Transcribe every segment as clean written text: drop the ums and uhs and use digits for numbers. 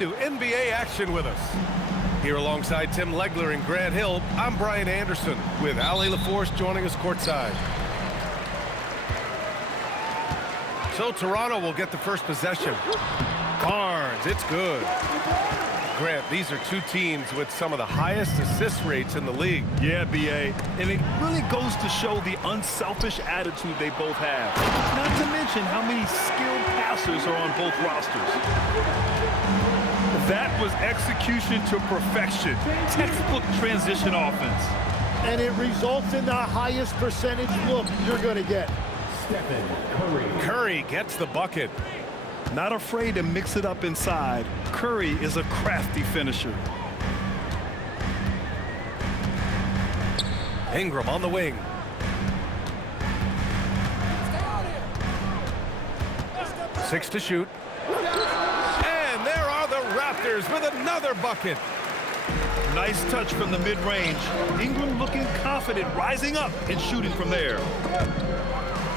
To NBA action with us. Here alongside Tim Legler and Grant Hill, I'm Brian Anderson with Ali LaForce joining us courtside. So Toronto will get the first possession. Barnes, it's good. Grant, these are two teams with some of the highest assist rates in the league. Yeah, B.A. And it really goes to show the unselfish attitude they both have. Not to mention how many skilled passers are on both rosters. That was execution to perfection. Textbook transition offense. And it results in the highest percentage look you're going to get. Curry gets the bucket. Not afraid to mix it up inside. Curry is a crafty finisher. Ingram on the wing. Six to shoot. And there are the Raptors with another bucket. Nice touch from the mid-range. Ingram looking confident, rising up and shooting from there.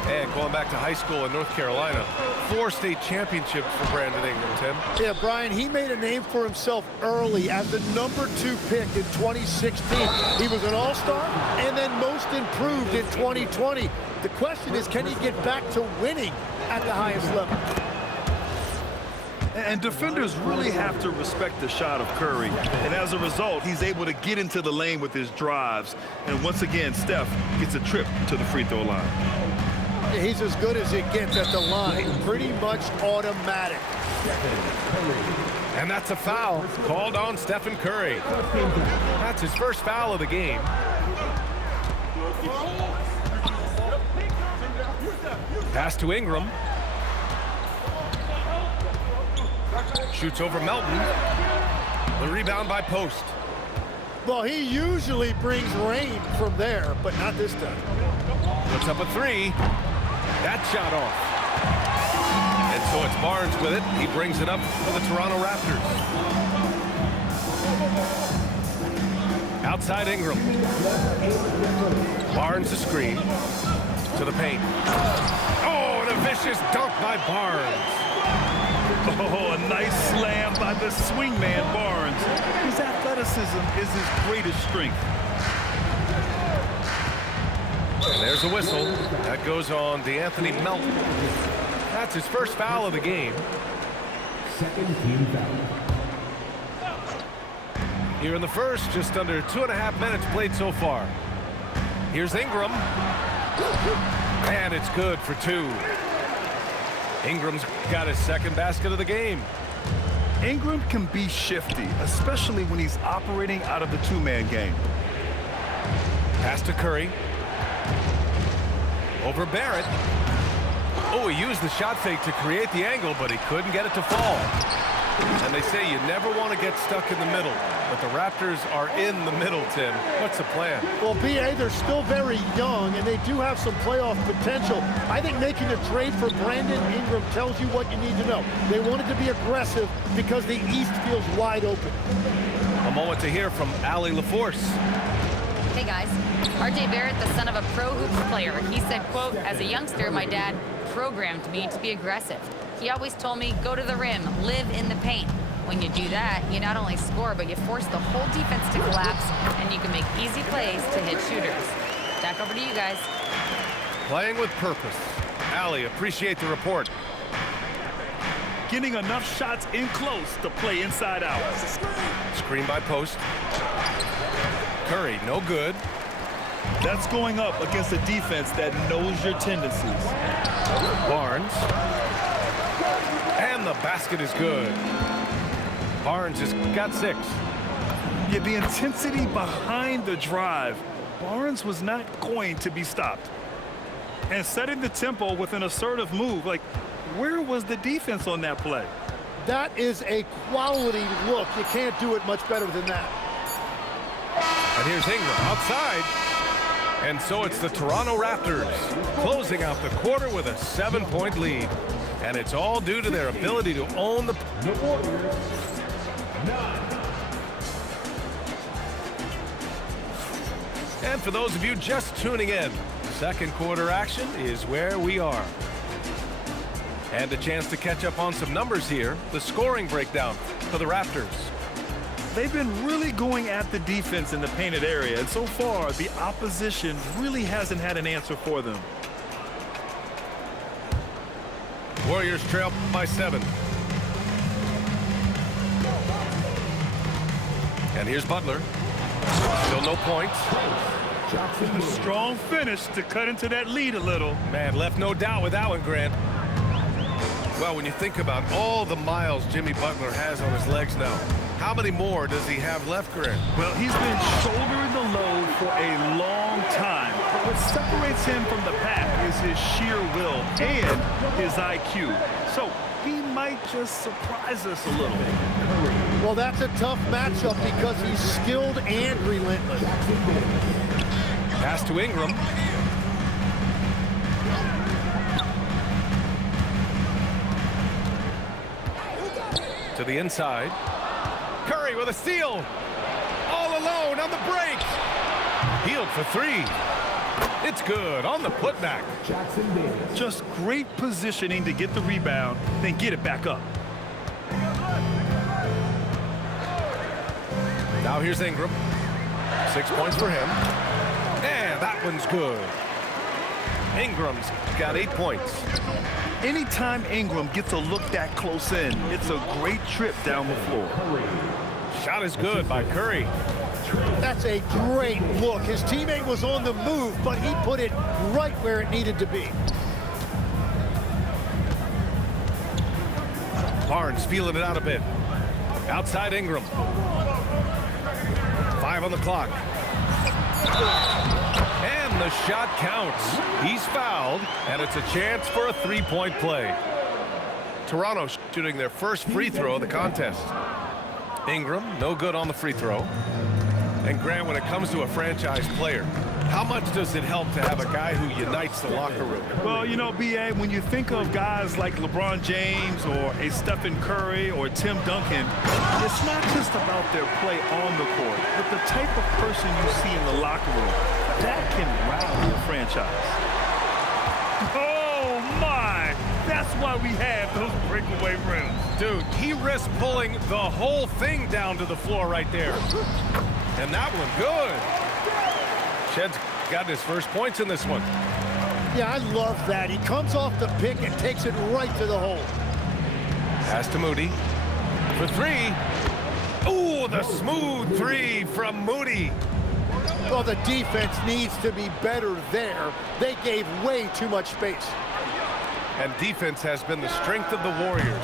And going back to high school in North Carolina, 4 state championships for Brandon Ingram, Tim. Yeah, Brian, he made a name for himself early as the #2 pick in 2016. He was an all-star and then most improved in 2020. The question is, can he get back to winning at the highest level? And defenders really have to respect the shot of Curry. And as a result, he's able to get into the lane with his drives. And once again, Steph gets a trip to the free throw line. He's as good as it gets at the line. Pretty much automatic. And that's a foul called on Stephen Curry. That's his first foul of the game. Pass to Ingram. Shoots over Melton. The rebound by Post. Well, he usually brings rain from there, but not this time. Puts up a 3. That shot off. And so it's Barnes with it. He brings it up for the Toronto Raptors. Outside Ingram. Barnes a screen. To the paint. Oh, and a vicious dunk by Barnes. Oh, a nice slam by the swingman Barnes. His athleticism is his greatest strength. And there's a whistle. That goes on DeAnthony Melton. That's his first foul of the game. Second team foul. Here in the first, just under 2.5 minutes played so far. Here's Ingram. And it's good for 2. Ingram's got his second basket of the game. Ingram can be shifty, especially when he's operating out of the two-man game. Pass to Curry. Over Barrett. Oh, he used the shot fake to create the angle, but he couldn't get it to fall. And they say you never want to get stuck in the middle. But the Raptors are in the middle, Tim. What's the plan? Well, B.A., they're still very young, and they do have some playoff potential. I think making a trade for Brandon Ingram tells you what you need to know. They wanted to be aggressive because the East feels wide open. A moment to hear from Ali LaForce. Hey, guys. R.J. Barrett, the son of a pro hoops player. He said, quote, as a youngster, my dad programmed me to be aggressive. He always told me, go to the rim, live in the paint. When you do that, you not only score, but you force the whole defense to collapse, and you can make easy plays to hit shooters. Back over to you guys. Playing with purpose. Ali, appreciate the report. Getting enough shots in close to play inside out. Screen by Post. Curry, no good. That's going up against a defense that knows your tendencies. Barnes. And the basket is good. Barnes has got 6. Yeah, the intensity behind the drive. Barnes was not going to be stopped. And setting the tempo with an assertive move. Like, where was the defense on that play? That is a quality look. You can't do it much better than that. And here's Ingram outside. And so it's the Toronto Raptors closing out the quarter with a 7-point lead. And it's all due to their ability to own the... And for those of you just tuning in, second quarter action is where we are. And a chance to catch up on some numbers here. The scoring breakdown for the Raptors. They've been really going at the defense in the painted area, and so far, the opposition really hasn't had an answer for them. Warriors trail by 7. And here's Butler. Still no points. A strong finish to cut into that lead a little. Man, left no doubt with that one, Grant. Well, when you think about all the miles Jimmy Butler has on his legs now, how many more does he have left, Grant? Well, he's been shouldering the load for a long time. But what separates him from the pack is his sheer will and his IQ. So he might just surprise us a little bit. Well, that's a tough matchup because he's skilled and relentless. Pass to Ingram. To the inside. Curry with a steal. All alone on the break. Healed for 3. It's good on the putback. Just great positioning to get the rebound, then get it back up. Now here's Ingram. 6 points for him. And that one's good. Ingram's got 8 points. Anytime Ingram gets a look that close in, it's a great trip down the floor. Shot is good by Curry. That's a great look. His teammate was on the move, but he put it right where it needed to be. Barnes feeling it out a bit. Outside Ingram. 5 on the clock. And the shot counts. He's fouled, and it's a chance for a 3-point play. Toronto shooting their first free throw of the contest. Ingram, no good on the free throw. And Grant, when it comes to a franchise player, how much does it help to have a guy who unites the locker room? Well, you know, B.A., when you think of guys like LeBron James or a Stephen Curry or Tim Duncan, it's not just about their play on the court, but the type of person you see in the locker room that can rally a franchise. Oh, my! That's why we have those breakaway rims. Dude, he risked pulling the whole thing down to the floor right there. And that one, good. Shed's got his first points in this one. Yeah, I love that. He comes off the pick and takes it right to the hole. Pass to Moody for 3. Ooh, the smooth 3 from Moody. Well, the defense needs to be better there. They gave way too much space. And defense has been the strength of the Warriors.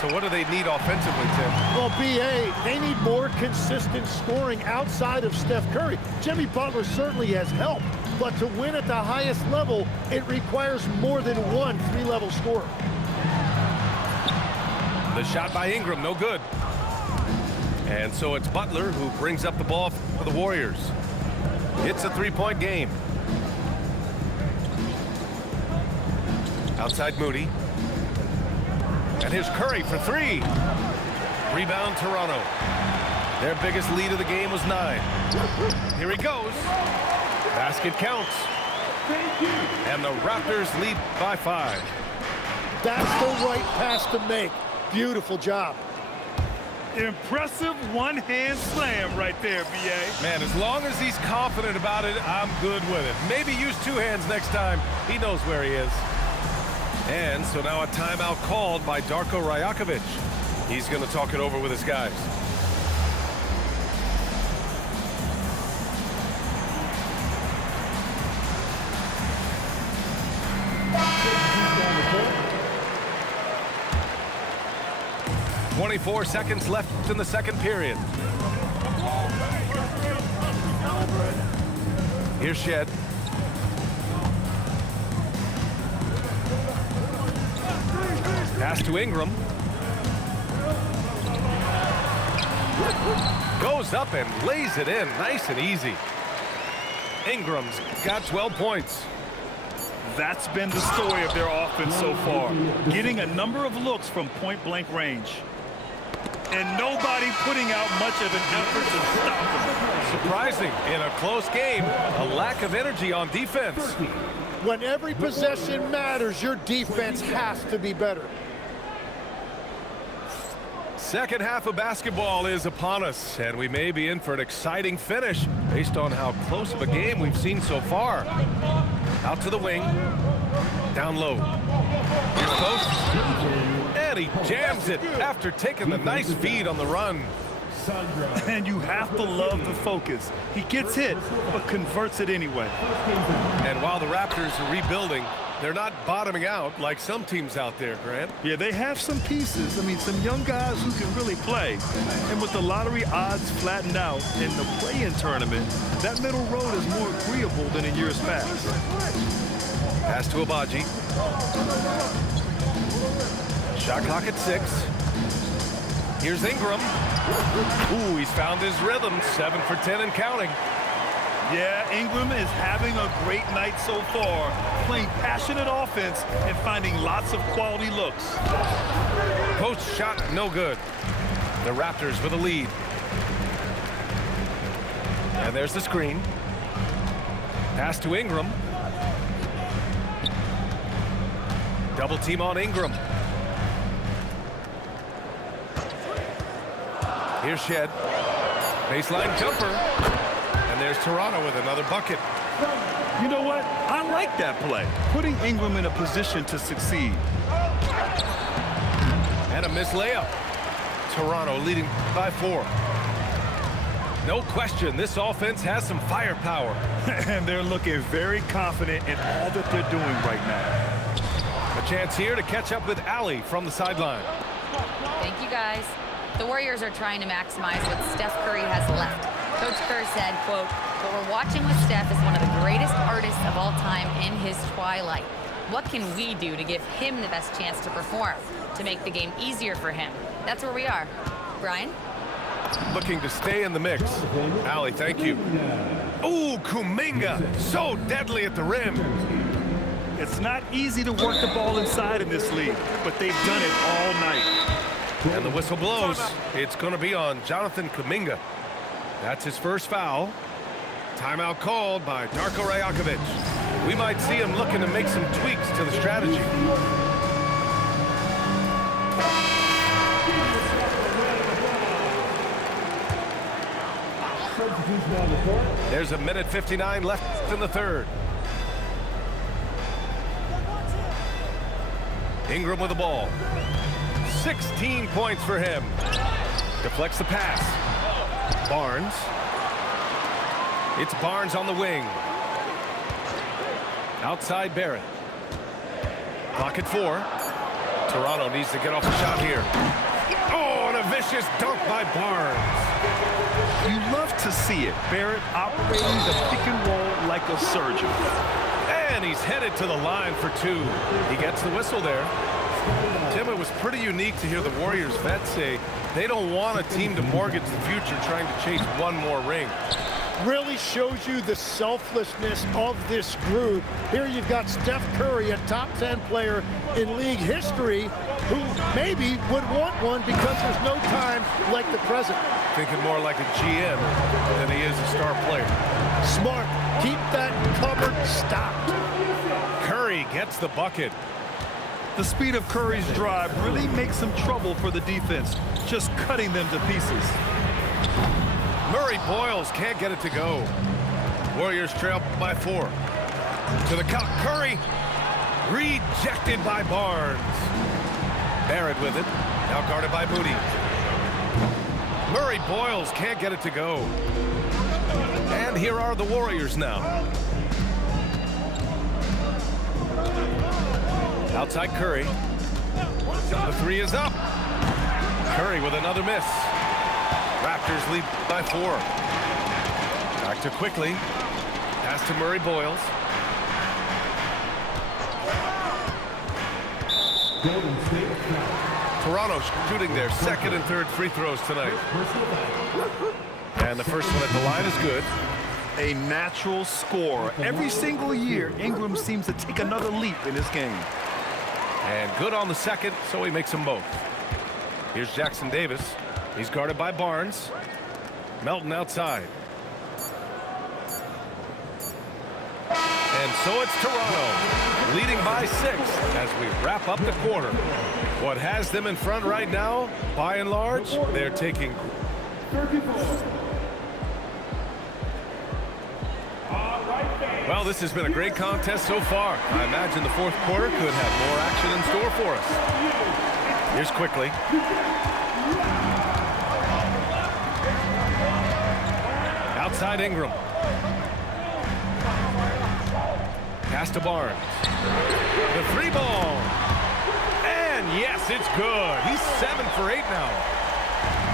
So what do they need offensively, Tim? Well, B.A., they need more consistent scoring outside of Steph Curry. Jimmy Butler certainly has helped, but to win at the highest level, it requires more than one 3-level scorer. The shot by Ingram, no good. And so it's Butler who brings up the ball for the Warriors. It's a 3-point game. Outside Moody. And here's Curry for 3. Rebound Toronto. Their biggest lead of the game was 9. Here he goes. Basket counts. And the Raptors lead by 5. That's the right pass to make. Beautiful job. Impressive one-hand slam right there, B.A. Man, as long as he's confident about it, I'm good with it. Maybe use 2 hands next time. He knows where he is. And so now a timeout called by Darko Rajakovic. He's going to talk it over with his guys. .24 seconds left in the second period. Here's Shed. Pass to Ingram. Goes up and lays it in nice and easy. Ingram's got 12 points. That's been the story of their offense so far, getting a number of looks from point-blank range. And nobody putting out much of an effort to stop them. Surprising, in a close game, a lack of energy on defense. When every possession matters, your defense has to be better. Second half of basketball is upon us, and we may be in for an exciting finish based on how close of a game we've seen so far. Out to the wing, down low. Here's post, and he jams it after taking the nice feed on the run. And you have to love the focus. He gets hit, but converts it anyway. And while the Raptors are rebuilding, they're not bottoming out like some teams out there, Grant. Yeah, they have some pieces. I mean, some young guys who can really play. And with the lottery odds flattened out in the play-in tournament, that middle road is more agreeable than in years past. Pass to Abaji. Shot clock at 6. Here's Ingram. Ooh, he's found his rhythm. 7 for 10 and counting. Yeah, Ingram is having a great night so far, playing passionate offense and finding lots of quality looks. Post shot, no good. The Raptors with a lead. And there's the screen. Pass to Ingram. Double team on Ingram. Here's Shed. Baseline jumper. And there's Toronto with another bucket. You know what? I like that play, putting Ingram in a position to succeed. And a missed layup. Toronto leading by 4. No question, this offense has some firepower. And they're looking very confident in all that they're doing right now. A chance here to catch up with Allie from the sideline. Thank you, guys. The Warriors are trying to maximize what Steph Curry has left. Coach Kerr said, quote, "What we're watching with Steph is one of the greatest artists of all time in his twilight. What can we do to give him the best chance to perform, to make the game easier for him?" That's where we are. Brian? Looking to stay in the mix. Allie, thank you. Ooh, Kuminga, so deadly at the rim. It's not easy to work the ball inside in this league, but they've done it all night. And the whistle blows. It's going to be on Jonathan Kuminga. That's his first foul. Timeout called by Darko Rajakovic. We might see him looking to make some tweaks to the strategy. There's 1:59 left in the third. Ingram with the ball. 16 points for him. Deflects the pass. Barnes. It's Barnes on the wing. Outside Barrett. Clock at 4. Toronto needs to get off the shot here. Oh, and a vicious dunk by Barnes. You love to see it. Barrett operating the pick and roll like a surgeon. And he's headed to the line for 2. He gets the whistle there. Tim, it was pretty unique to hear the Warriors vets say they don't want a team to mortgage the future trying to chase one more ring. Really shows you the selflessness of this group. Here you've got Steph Curry, a top 10 player in league history, who maybe would want one because there's no time like the present. Thinking more like a GM than he is a star player. Smart. Keep that cupboard stocked. Curry gets the bucket. The speed of Curry's drive really makes some trouble for the defense, just cutting them to pieces. Murray Boyles can't get it to go. Warriors trail by 4. To the cup, Curry. Rejected by Barnes. Barrett with it. Now guarded by Moody. Murray Boyles can't get it to go. And here are the Warriors now. Outside Curry. The 3 is up. Curry with another miss. Raptors lead by 4. Back to quickly. Pass to Murray Boyles. Toronto shooting their second and third free throws tonight. And the first one at the line is good. A natural scorer. Every single year, Ingram seems to take another leap in his game. And good on the second, so he makes them both. Here's Jackson Davis. He's guarded by Barnes. Melton outside. And so it's Toronto leading by 6 as we wrap up the quarter. What has them in front right now, by and large, they're taking. Well, this has been a great contest so far. I imagine the fourth quarter could have more action in store for us. Here's quickly. Outside Ingram. Pass to Barnes. The three ball. And yes, it's good. He's 7 for 8 now.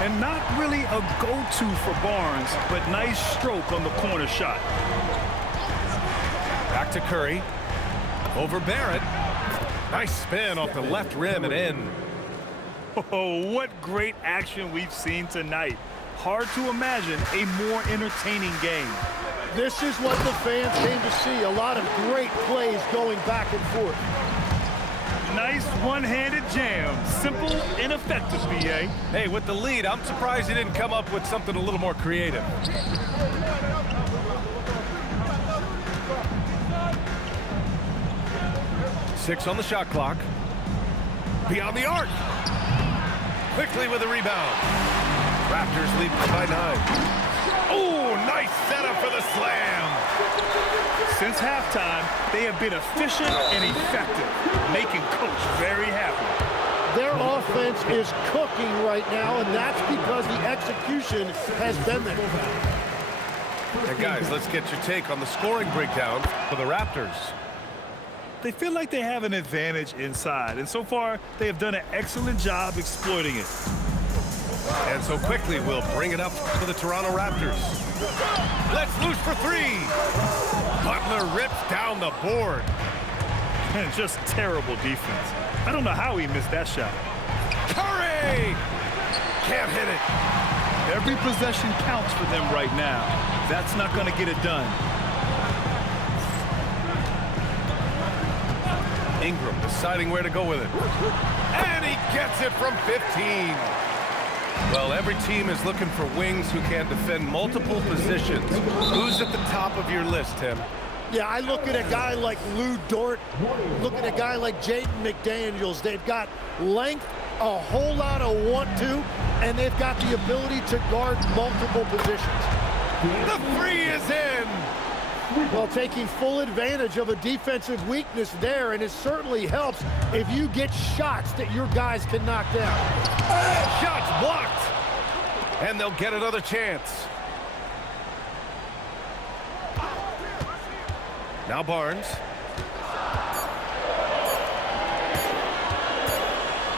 And not really a go-to for Barnes, but nice stroke on the corner shot. Back to Curry. Over Barrett. Nice spin off the left rim and in. Oh, what great action we've seen tonight. Hard to imagine a more entertaining game. This is what the fans came to see. A lot of great plays going back and forth. Nice one-handed jam. Simple and effective, BA. Hey, with the lead, I'm surprised he didn't come up with something a little more creative. Six on the shot clock. Beyond the arc. Quickly with a rebound. Raptors lead by 9. Oh, nice setup for the slam. Since halftime, they have been efficient and effective, making Coach very happy. Their offense is cooking right now, and that's because the execution has been there. And guys, let's get your take on the scoring breakdown for the Raptors. They feel like they have an advantage inside, and so far, they have done an excellent job exploiting it. And so quickly, we'll bring it up for the Toronto Raptors. Let's loose for 3. Butler rips down the board. And just terrible defense. I don't know how he missed that shot. Curry! Can't hit it. Every possession counts for them right now. That's not going to get it done. Ingram deciding where to go with it. And he gets it from 15. Well, every team is looking for wings who can defend multiple positions. Who's at the top of your list, Tim? Yeah, I look at a guy like Lou Dort, look at a guy like Jaden McDaniels. They've got length, a whole lot of want-to, and they've got the ability to guard multiple positions. The 3 is in! Well, taking full advantage of a defensive weakness there, and it certainly helps if you get shots that your guys can knock down. Shots blocked! And they'll get another chance. Now Barnes.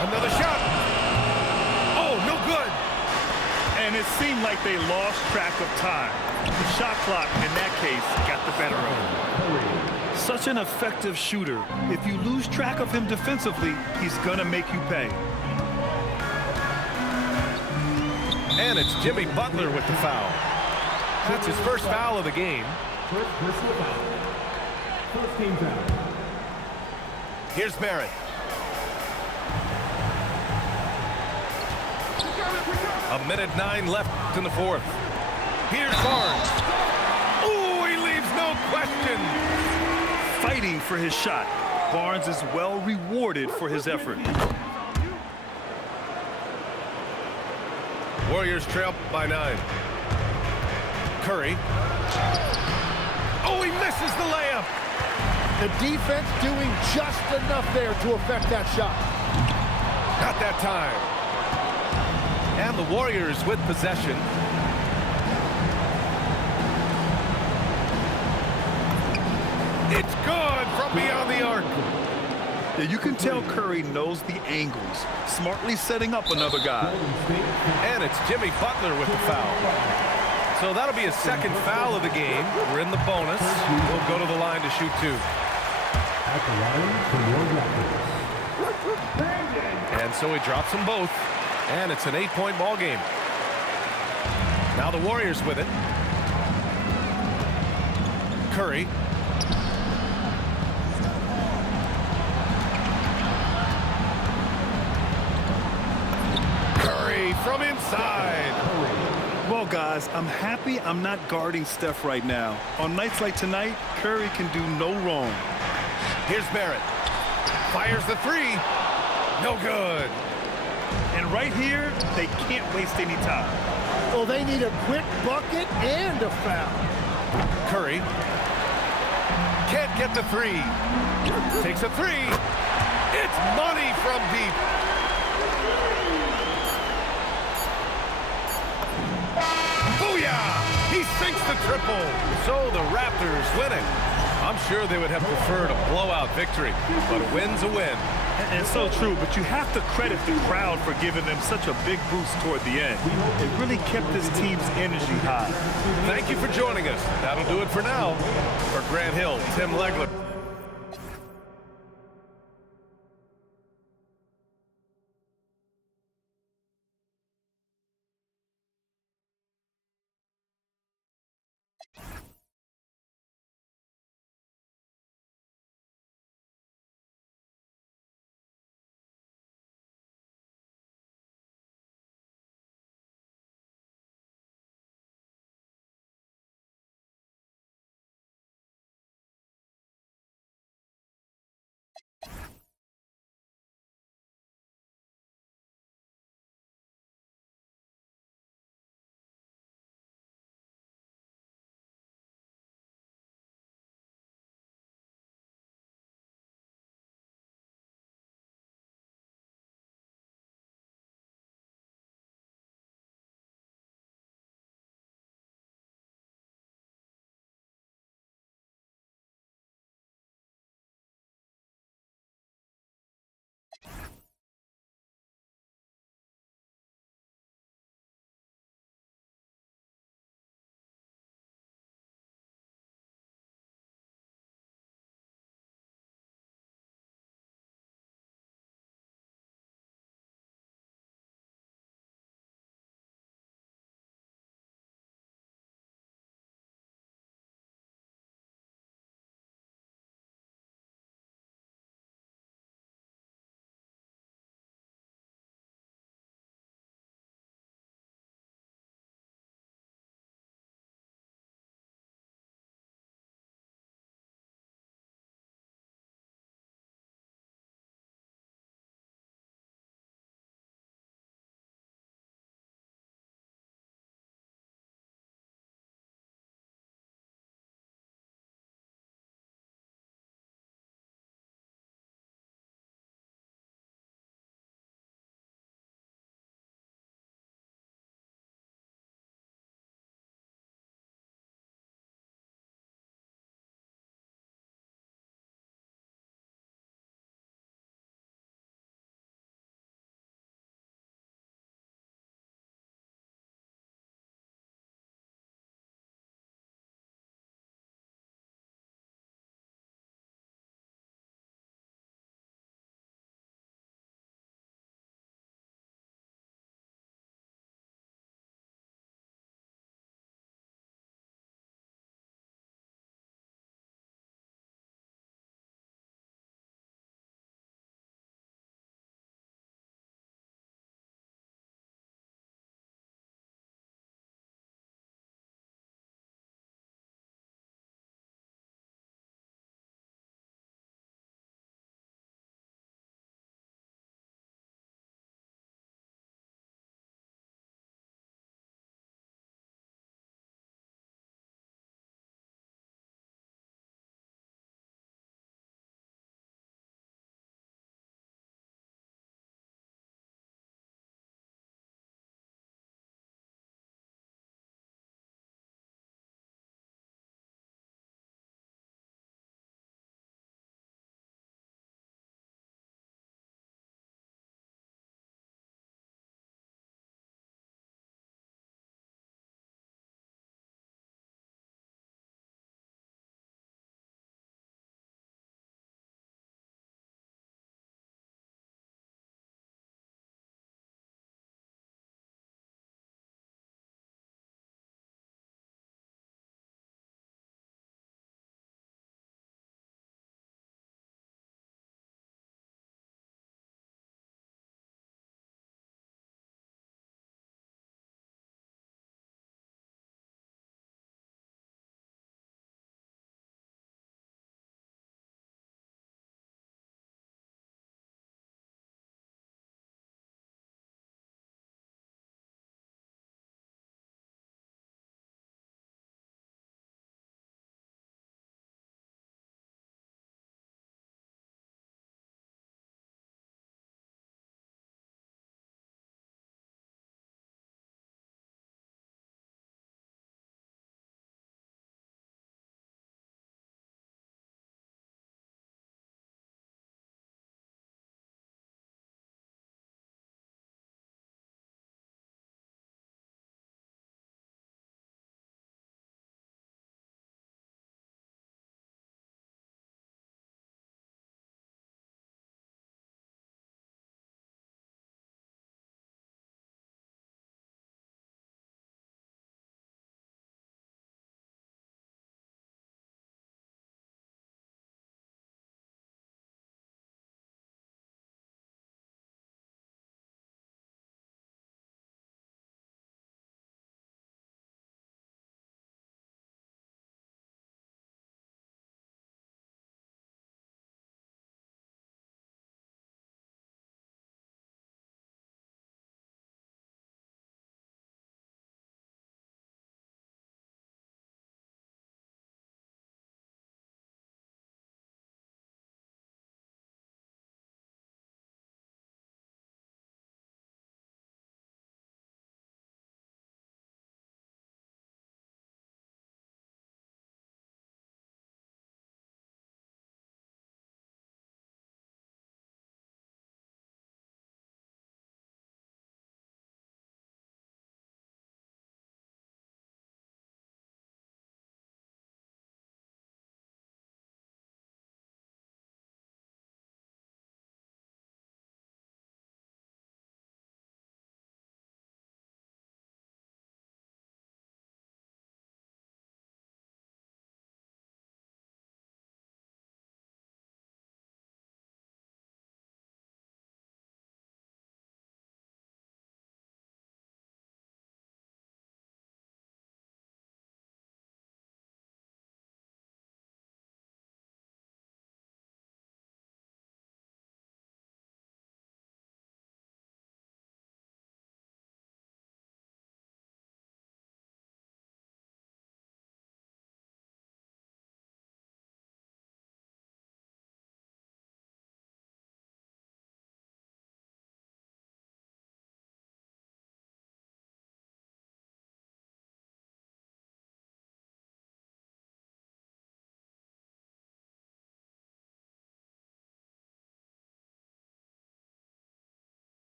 Another shot. Oh, no good. And it seemed like they lost track of time. The shot clock, in that case, got the better of him. Such an effective shooter. If you lose track of him defensively, he's gonna make you pay. And it's Jimmy Butler with the foul. That's his first foul of the game. First personal foul. First team foul. Here's Barrett. A minute 9 left in the fourth. Here's Barnes. Oh, he leaves no question. Fighting for his shot. Barnes is well rewarded for his effort. Warriors trail by 9. Curry. Oh, he misses the layup. The defense doing just enough there to affect that shot. Not that time. And the Warriors with possession. It's good from beyond the arc. Yeah, you can tell Curry knows the angles, smartly setting up another guy. And it's Jimmy Butler with the foul. So that'll be his second foul of the game. We're in the bonus. We'll go to the line to shoot 2. At the line for your Raptors. And so he drops them both. And it's an 8-point ball game. Now the Warriors with it. Curry. Curry from inside. Well, guys, I'm happy I'm not guarding Steph right now. On nights like tonight, Curry can do no wrong. Here's Barrett. Fires the 3. No good. And right here, they can't waste any time. Well, they need a quick bucket and a foul. Curry. Can't get the three. Takes a three. It's money from deep. Booyah! He sinks the triple. So the Raptors win it. I'm sure they would have preferred a blowout victory, but a win's a win. And so true, but you have to credit the crowd for giving them such a big boost toward the end. It really kept this team's energy high. Thank you for joining us. That'll do it for now. For Grant Hill, Tim Legler.